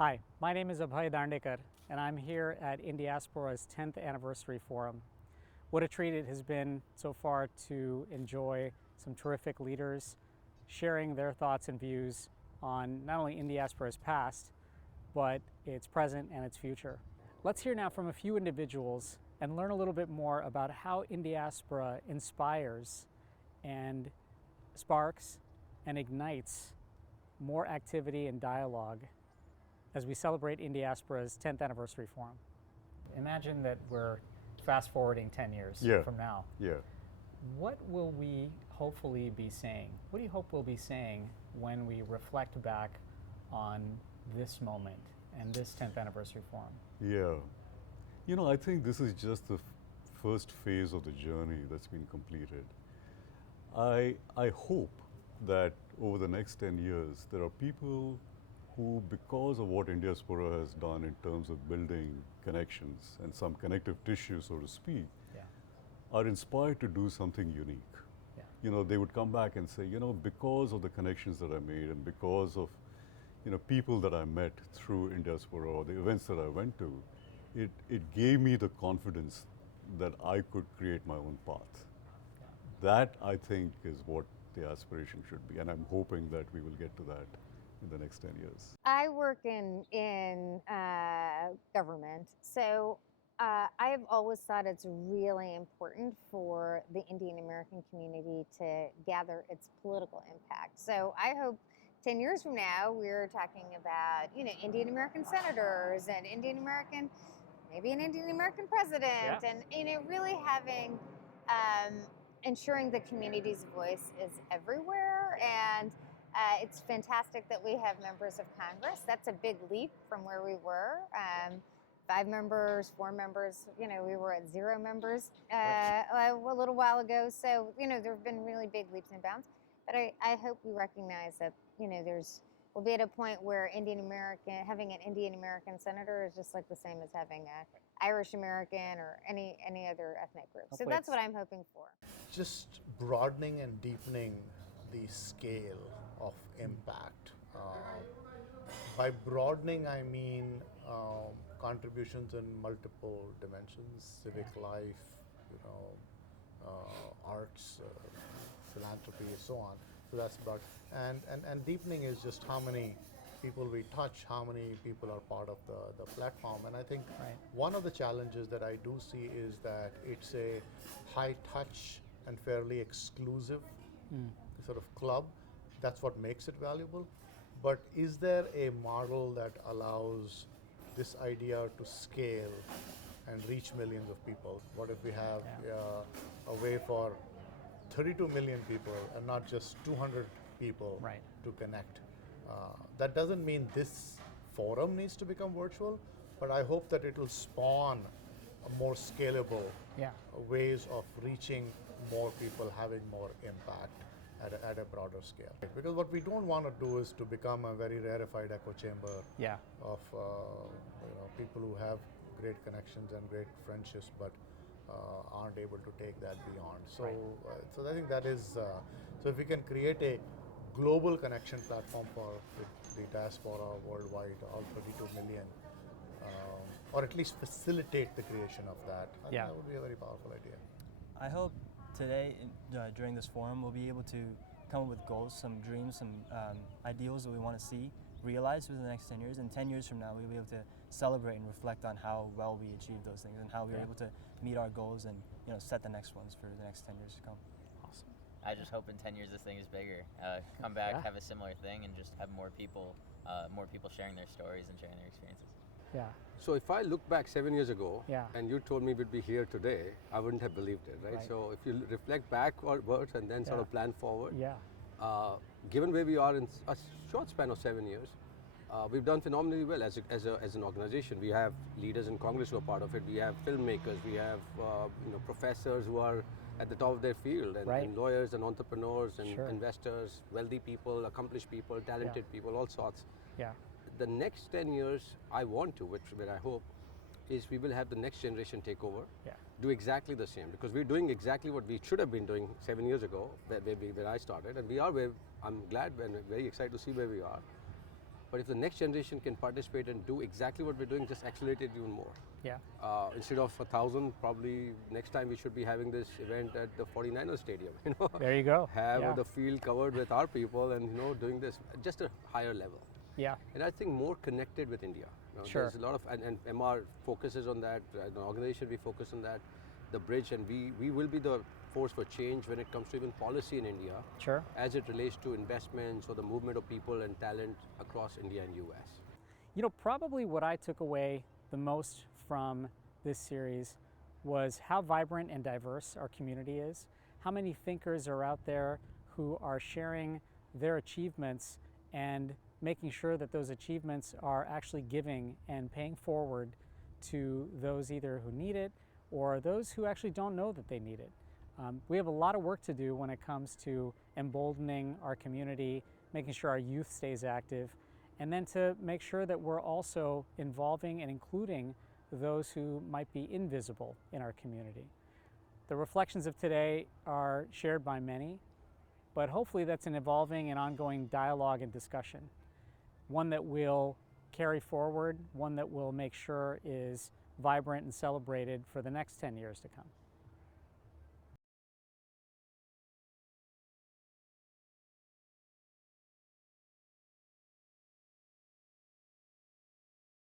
Hi, my name is Abhay Dandekar, and I'm here at Indiaspora's 10th Anniversary Forum. What a treat it has been so far to enjoy some terrific leaders sharing their thoughts and views on not only Indiaspora's past, but its present and its future. Let's hear now from a few individuals and learn a little bit more about how Indiaspora inspires and sparks and ignites more activity and dialogue as we celebrate Indiaspora's 10th Anniversary Forum. Imagine that we're fast forwarding 10 years from now. Yeah. What will we hopefully be saying? What do you hope we'll be saying when we reflect back on this moment and this 10th Anniversary Forum? Yeah. You know, I think this is just the first phase of the journey that's been completed. I hope that over the next 10 years, there are people who, because of what Indiaspora has done in terms of building connections and some connective tissue, so to speak, are inspired to do something unique. You know, they would come back and say, you know, because of the connections that I made and because of, you know, people that I met through Indiaspora or the events that I went to, it gave me the confidence that I could create my own path. That, I think, is what the aspiration should be, and I'm hoping that we will get to that in the next 10 years. I work in government, so I have always thought it's really important for the Indian American community to gather its political impact. So I hope 10 years from now we're talking about, you know, Indian American senators and Indian American, maybe an Indian American president, and, you know, really having ensuring the community's voice is everywhere. And it's fantastic that we have members of Congress. That's a big leap from where we were. 5 members, 4 members, you know, we were at 0 members a little while ago. So, you know, there have been really big leaps and bounds. But I hope we recognize that, you know, we'll be at a point where having an Indian American senator is just like the same as having an Irish American or any other ethnic group. So that's what I'm hoping for. Just broadening and deepening the scale of impact. By broadening, I mean contributions in multiple dimensions: civic life, you know, arts, philanthropy, and so on. So that's broad. And deepening is just how many people we touch, how many people are part of the platform. And I think one of the challenges that I do see is that it's a high touch and fairly exclusive sort of club. That's what makes it valuable. But is there a model that allows this idea to scale and reach millions of people? What if we have a way for 32 million people and not just 200 people to connect? That doesn't mean this forum needs to become virtual, but I hope that it will spawn a more scalable ways of reaching more people, having more impact at a broader scale. Because what we don't want to do is to become a very rarefied echo chamber of you know, people who have great connections and great friendships, but aren't able to take that beyond. So, so I think that is, so if we can create a global connection platform for the diaspora worldwide, all 32 million, or at least facilitate the creation of that, I think that would be a very powerful idea. I hope today, during this forum, we'll be able to come up with goals, some dreams, some ideals that we want to see realized within the next 10 years. And 10 years from now, we'll be able to celebrate and reflect on how well we achieved those things and how we were able to meet our goals and, you know, set the next ones for the next 10 years to come. Awesome. I just hope in 10 years this thing is bigger. Come back, have a similar thing, and just have more people sharing their stories and sharing their experiences. So if I look back 7 years ago and you told me we'd be here today, I wouldn't have believed it, right? So if you reflect backwards and then sort of plan forward, given where we are in a short span of 7 years, we've done phenomenally well as an organization. We have leaders in Congress who are part of it. We have filmmakers. We have you know, professors who are at the top of their field, and lawyers and entrepreneurs and investors, wealthy people, accomplished people, talented people, all sorts. The next 10 years, I want to, where I hope, is we will have the next generation take over, do exactly the same, because we're doing exactly what we should have been doing 7 years ago, where I started, and we are where I'm glad and very excited to see where we are. But if the next generation can participate and do exactly what we're doing, just accelerate it even more. Yeah. Instead of 1,000, probably next time we should be having this event at the 49ers Stadium. There you go. Have the field covered with our people and doing this just a higher level. Yeah. And I think more connected with India. Sure. There's a lot of, and MR focuses on that, the organization we focus on that, the bridge, and we will be the force for change when it comes to even policy in India. Sure. As it relates to investments or the movement of people and talent across India and US. Probably what I took away the most from this series was how vibrant and diverse our community is, how many thinkers are out there who are sharing their achievements and making sure that those achievements are actually giving and paying forward to those either who need it or those who actually don't know that they need it. We have a lot of work to do when it comes to emboldening our community, making sure our youth stays active, and then to make sure that we're also involving and including those who might be invisible in our community. The reflections of today are shared by many, but hopefully that's an evolving and ongoing dialogue and discussion, one that will carry forward, one that will make sure is vibrant and celebrated for the next 10 years to come.